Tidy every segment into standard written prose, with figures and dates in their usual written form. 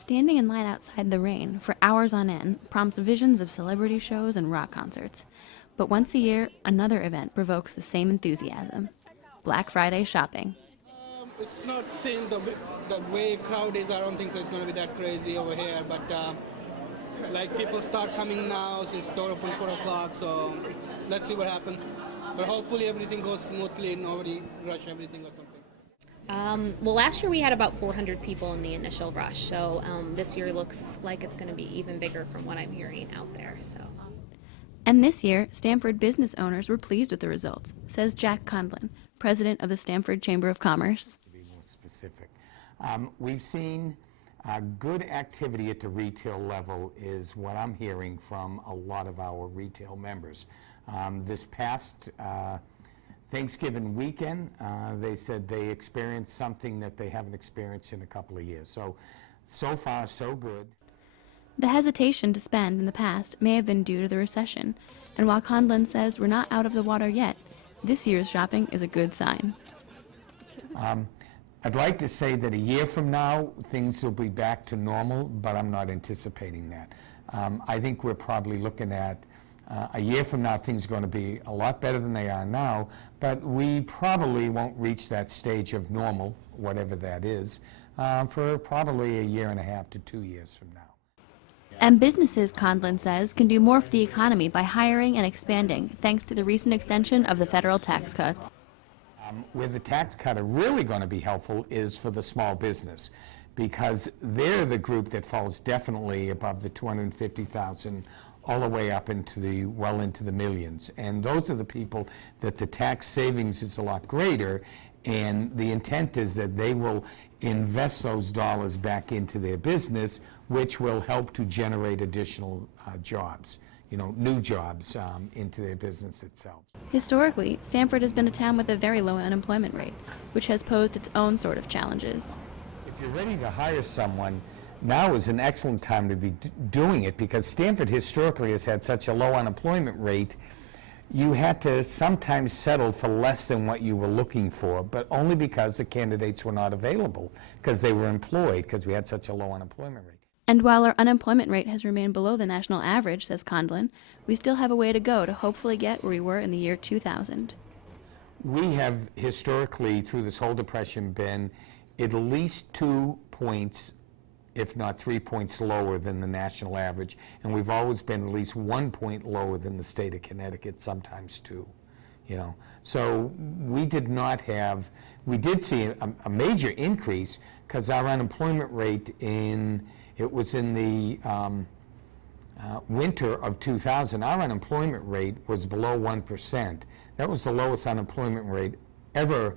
Standing in line outside the rain for hours on end prompts visions of celebrity shows and rock concerts. But once a year, another event provokes the same enthusiasm: Black Friday shopping. It's not seeing the way crowd is. I don't think so it's going to be that crazy over here. But like people start coming now since store open 4 o'clock. So let's see what happens. But hopefully everything goes smoothly and nobody rush everything or something. Well, last year we had about 400 people in the initial rush, so this year looks like it's going to be even bigger from what I'm hearing out there. And this year, Stamford business owners were pleased with the results, says Jack Conlon, president of the Stamford Chamber of Commerce. To be more specific, we've seen good activity at the retail level is what I'm hearing from a lot of our retail members. This past Thanksgiving weekend, they said they experienced something that they haven't experienced in a couple of years. So far, so good. The hesitation to spend in the past may have been due to the recession, and while Conlon says we're not out of the water yet, this year's shopping is a good sign. I'd like to say that a year from now, things will be back to normal, but I'm not anticipating that. I think we're probably looking at a year from now, things are going to be a lot better than they are now, but we probably won't reach that stage of normal, whatever that is, for probably a year and a half to 2 years from now. And businesses, Conlon says, can do more for the economy by hiring and expanding, thanks to the recent extension of the federal tax cuts. Where the tax cut are really going to be helpful is for the small business, because they're the group that falls definitely above the 250,000 all the way up into the well into the millions, and those are the people that the tax savings is a lot greater, and the intent is that they will invest those dollars back into their business, which will help to generate additional jobs, new jobs into their business itself. Historically, Stamford has been a town with a very low unemployment rate, which has posed its own sort of challenges. If you're ready to hire someone, now is an excellent time to be doing it, because Stamford historically has had such a low unemployment rate. You had to sometimes settle for less than what you were looking for, but only because the candidates were not available, because they were employed, because we had such a low unemployment rate. And while our unemployment rate has remained below the national average, says Conlon, we still have a way to go to hopefully get where we were in the year 2000. We have historically, through this whole depression, been at least 2 points, if not 3 points lower than the national average, and we've always been at least 1 point lower than the state of Connecticut, sometimes 2. So we did see a major increase, because our unemployment rate was in the winter of 2000, our unemployment rate was below 1%. That was the lowest unemployment rate ever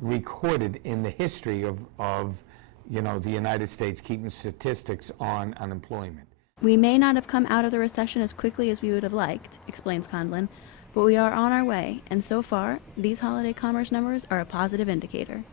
recorded in the history of the United States, keeping statistics on unemployment. We may not have come out of the recession as quickly as we would have liked, explains Conlon, but we are on our way, and so far, these holiday commerce numbers are a positive indicator.